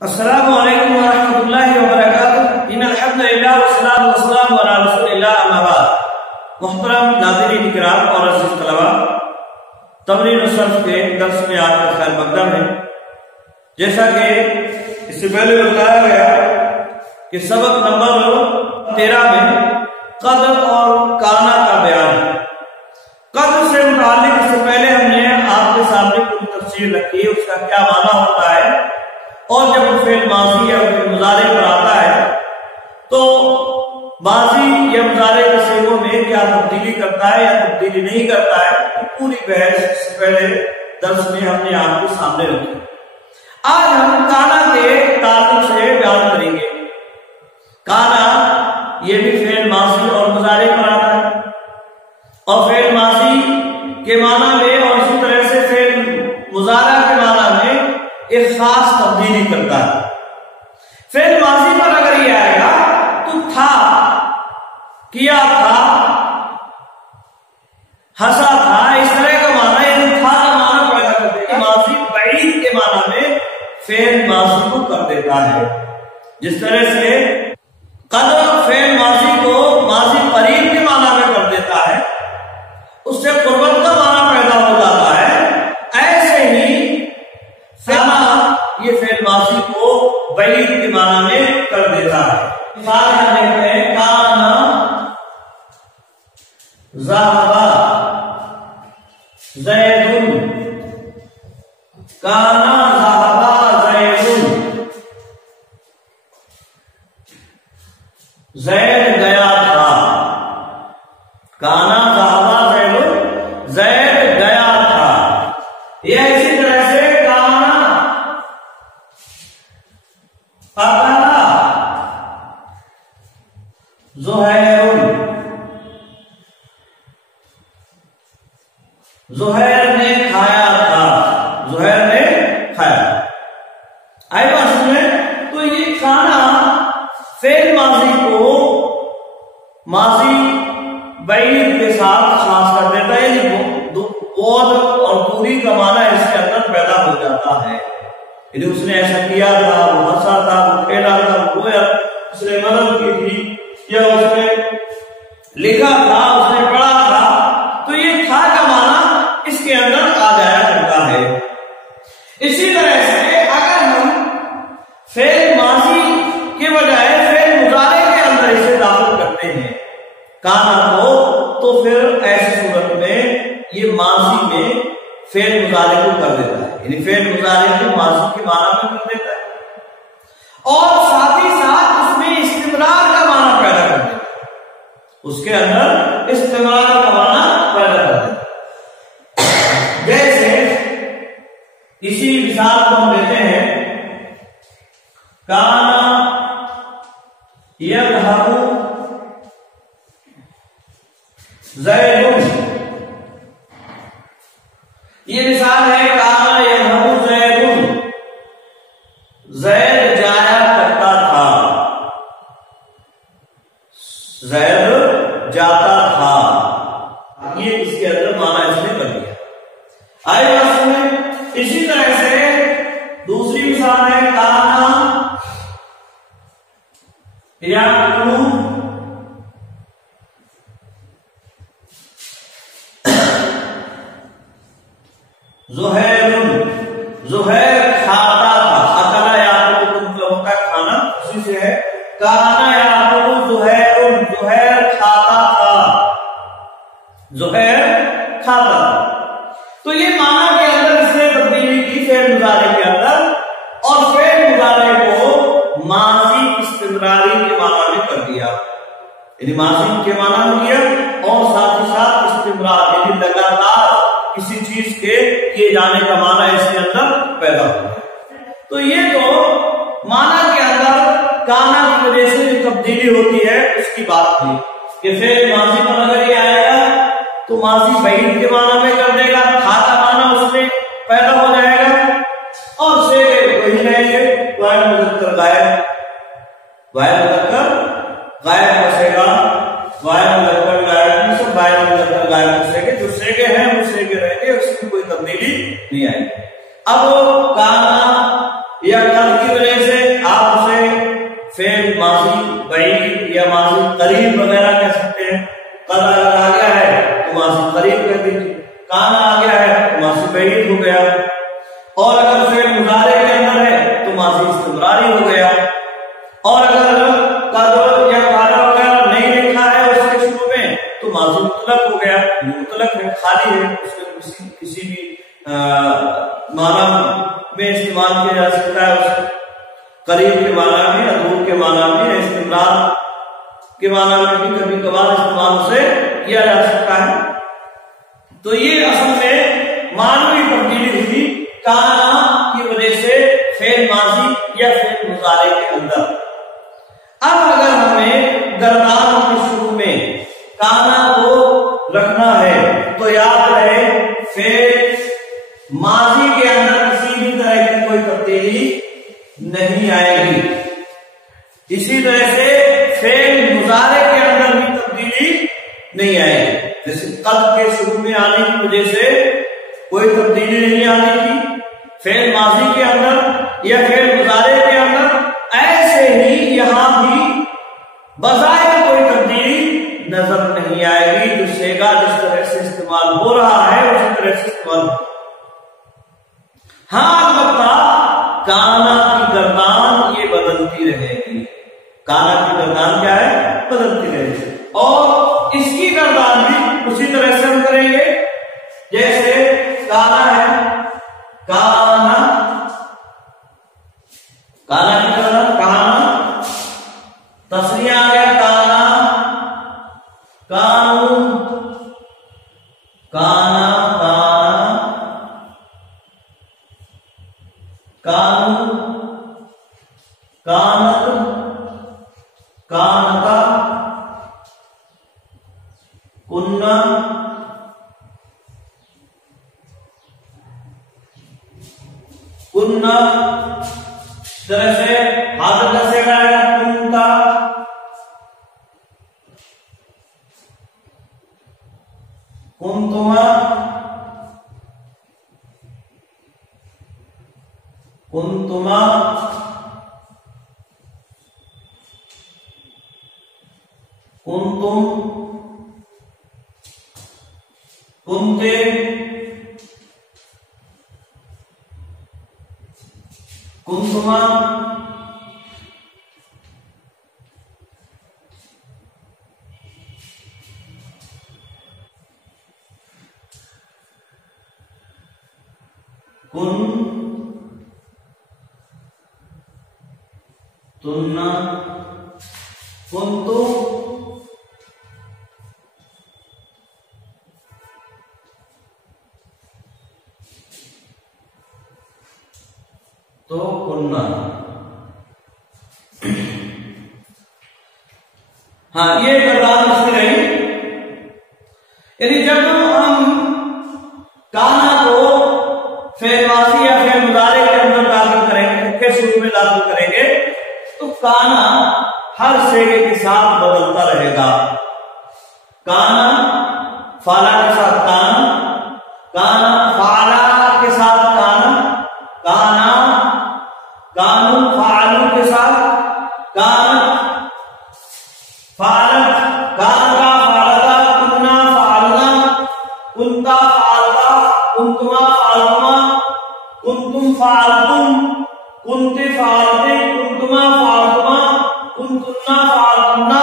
अस्सलामु अलैकुम व रहमतुल्लाहि व बरकातुहू। इन्नल हम्दुलिल्लाह वस्सलातु वस्सलामु अला रसूलिल्लाह अम्मा बाद। मुहतरम नाज़रीन किराम और अज़ीज़ तलबा, तमरीन सर्फ के दर्स में आपका खैर मक़दम है। जैसा कि इससे पहले बताया गया कि सबक नंबर 13 में कदर और काना का बयान है। कदर से मुताल्लिक इससे पहले हमने आपके सामने पूरी तफसीर रखी, उसका क्या माना होता है, और जब फेल माजी या फिर मुजारे पर आता है तो माजी या मुजारे के सीगों में क्या तब्दीली करता है या तब्दीली नहीं करता है, तो पूरी बहस से पहले दर्स में हमने आपके सामने रखी। आज हम काना के ताल्लुक से बयान करेंगे। काना ये भी फेल माजी और मुजारे पर आता है, और फेल माजी के माना में और इसी तरह से फेल मुजारा के माना में एक खास तब्दीली करता है। फेल माजी पर अगर ये आएगा तो था, किया था, हंसा था, इस तरह का माना, यानी था का माना पैदा कर देता है। माजी बईद के माना में फेल माजी को कर देता है। जिस तरह से कदर फेल माजी को माजी करीब के माना में कर देता है, उससे कुर्बत का माना पैदा हो जाता है। ऐसे ही काना ये फेल माजी को बईद के माना में कर देता है। मिसाल देखते हैं, काना ज़हबा ज़ैदुन, काना ज़हबा ज़ैदुन, ज़ैद गया था। काना ज़हबा ज़ैदुन, ज़ैद गया था। यह इसी तरह से काना अकला ज़ुहैरुन, ज़ुहैर ने खाया था, ज़ुहैर ने खाया। आई बात में, तो ये काना फेल माजी को माजी बईद के साथ खास कर देता है। बहुत और पूरी का माना इसके अंदर पैदा हो जाता है। यदि उसने ऐसा किया था, वो हंसा था, वो खेला था, वो रोया, उसने मदद की थी, या उसने लिखा था, उसने पढ़ा था, तो ये था का माना इसके अंदर आ जाया करता है। इसी तरह से अगर हम फेल माजी के बजाय फेल मुजारे के अंदर इसे दाखिल करते हैं काना को, तो फिर ऐसी सूरत में ये माजी में फेल मुजारे को कर देता है, यानी फेल मुजारे को माजी के माना में कर देता है, और साथ ही साथ उसमें इस्तिमरार का माना पैदा कर देता है। उसके अंदर इस्तिमरार का माना पैदा कर देता है। जैसे इसी मिसाल को हम लेते हैं, काना यज़हबु ज़ैदुन, ये मिसाल है काना यज़हबु ज़ैदुन, ज़ैद जाया करता था, ज़ैद जाता था। ये इसके अंदर माना इसने कर दिया। आए बात में, इसी तरह से दूसरी मिसाल है, काना याकुलु ज़ुहैरुन, ज़ुहैर खाता था। अकला याकुलु का मतलब होता है खाना, उसी से है काना याकुलु ज़ुहैरुन, ज़ुहैर खाता था, ज़ुहैर खाता था। तो ये माना के अंदर इसने तब्दीली की फेल मुजारे के अंदर, और फेल मुजारे को माजी इस्तिमरारी के माना में कर दिया, यानी माजी के माना में किया, और साथ ही साथ इस्तिमरार यानी लगातार किसी चीज के किए जाने का माना इसके अंदर पैदा हुआ। तो ये तो माना के अंदर काना की वजह से जो तब्दीली होती है उसकी बात थी कि फेल माजी पर अगर ये आएगा तो माजी बईद के माना में कर देगा, था का माना उसमें पैदा हो जाएगा, और से वही रहेंगे, वाहिद मुज़क्कर गायब, वाहिद मुज़क्कर गायब बसेगा, वाहिद मुज़क्कर गायब, सब वाहिद मुज़क्कर गायब बसेंगे। जो सेगे हैं वो सेगे रहेंगे, उसमें कोई तब्दीली नहीं आएगी। अब काना या कल की वजह से मुतलक है, खाली है, उसमें किसी भी माना में इस्तेमाल किया जा सकता है। उसको करीब के माना में, दूर के माना में, इस्तेमाल के माना में भी कभी कभार इस्तेमाल से किया जा सकता है। तो ये असल में मानवी तब्दीली हुई काना की वजह से फेल माजी या फेल मुजारे के अंदर। अब अगर हमें गर्दान के शुरू में काना को रखना है तो याद रहे फेल माजी के अंदर किसी भी तरह की कोई तब्दीली नहीं आएगी। इसी तरह से फेल मुजारे के अंदर भी तब्दीली नहीं आएगी। जैसे कद के शुरू में आने की वजह से कोई तब्दीली नहीं आने की फेल माजी के अंदर या फेल मुजारे के अंदर, ऐसे ही यहां भी बजाय कोई तब्दीली नजर नहीं आएगी। जो सेगा जिस तरह से इस्तेमाल हो रहा है उसी तरह से इस्तेमाल। हाँ, अलबत्ता काना की गर्दान ये बदलती रहेगी। काना की गर्दान क्या है? बदलती रहेगी। और इसकी गर्दान भी उसी तरह से हम करेंगे जैसे काना है, काना, काना की गर्दान काना, तस्निया आ गया काना, कानून, काना, कानून, कानत, कानता, कुन्ना, कुन्ना, तरह से हाथ कैसे लगाया? कुंता, कुंतुमा, कुंतुमा, कुंतुम, कुंते, कुंतुमा, कुन, तुन्ना, कुंतु, तो कुन्ना। हाँ, ये गर्दान इसमें रही। यानी जब हम काना को फेल माजी या फेल मुजारे के अंदर दाखिल करेंगे, के शुरू में दाखिल करेंगे, तो काना हर सेगे के साथ बदलता रहेगा। काना फाला के साथ काना, काना फाला के साथ काना, काना कानून फालू के साथ कान, फालत, कानका फालता, कुन्ना फालना, कुंता फालता, कुंतुमा फालतुमा, कुंतुम फालतुम, कुंते फालते, कुंतुमा फालतुमा, कुंतुन्ना फालतुन्ना,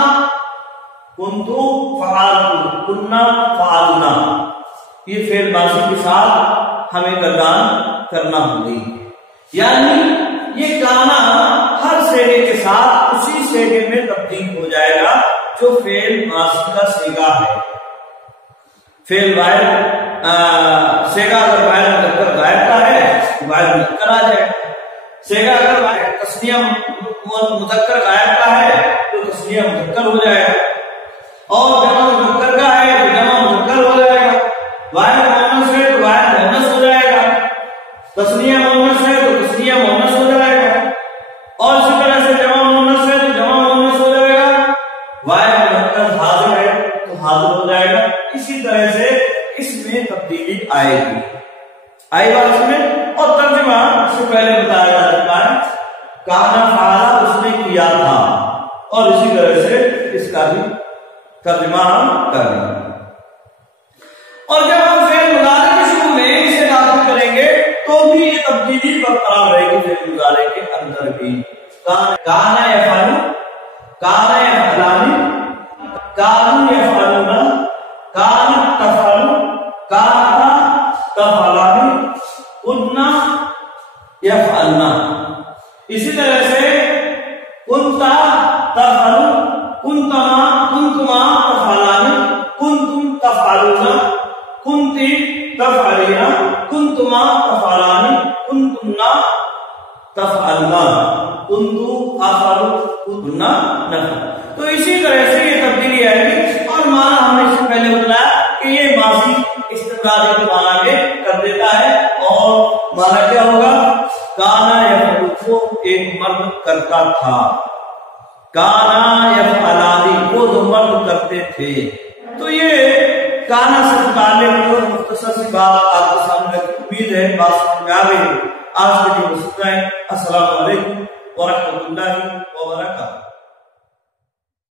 कुंतु फालतु, कुन्ना फालना। ये फेल माजी के साथ हमें गर्दान करना होगी। यानी ये काना हर सेगे के साथ उसी सेगे में तब्दील हो जाएगा जो फेल माजी का सेगा है। फेल वायर सेगा अगर वायर मुज़क्कर गायब का है, वायर मुज़क्कर आ जाए। सेगा अगर वायर तस्निया मुज़क्कर गायब का है तो तस्निया मुज़क्कर हो जाएगा, और जमा मुज़क्कर का है तो जमा मुज़क्कर हो जाएगा। वायर मुअन्नस है तो वायर मुअन्नस हो जाएगा, तस्निया मुअन्नस है तो तस्निया मुअन्नस हो जाएगा, और इसी तरह से जमा मुअन्नस है तो जमा मुअन्नस हो जाएगा। वायर मुज़क्कर हाजिर है तो हाजिर हो जाएगा। इसी तरह से इसमें तब्दीली आएगी। आई बात में। और तर्जुमा से पहले बताया जा चुका है, काना फाला उसने किया था, और इसी तरह से इसका भी तर्जुमा हम कर रहे हैं। और जब हम फेल मुजारे के शुरू में इसे दाखिल करेंगे तो भी ये तब्दीली बरकरार रहेगी फेल मुजारे के अंदर भी। काना यफअलु, काना यफअलानी, कानू यफअलूना, कान तफअलु, काना तफअलानी कुन्ना यफअलना। इसी तरह से कुंता तफअलु कुंतुमा तफअलानी कुंतुम तफअलुना कुंती तफअलीना कुंतुमा तफअलानी कुंतुन्ना तफअलना कुंतु अफअलु कुंतुन्ना नफअल। तो इसी तरह से ये तब्दीली आएगी। और माना हमने इससे पहले बताया कि ये माजी इस्तिमरारी के माना में कर देता है। और माना क्या होगा? काना यफअलु को एक मर्द करता था, काना यफअलानी वो दो मर्द करते थे। तो ये काना से मुताल्लिक़ मुख्तसर सी बात आपके सामने उम्मीद है बात समझ में आ गई। आज के लिए बस इतना ही। अस्सलामु अलैकुम व रहमतुल्लाहि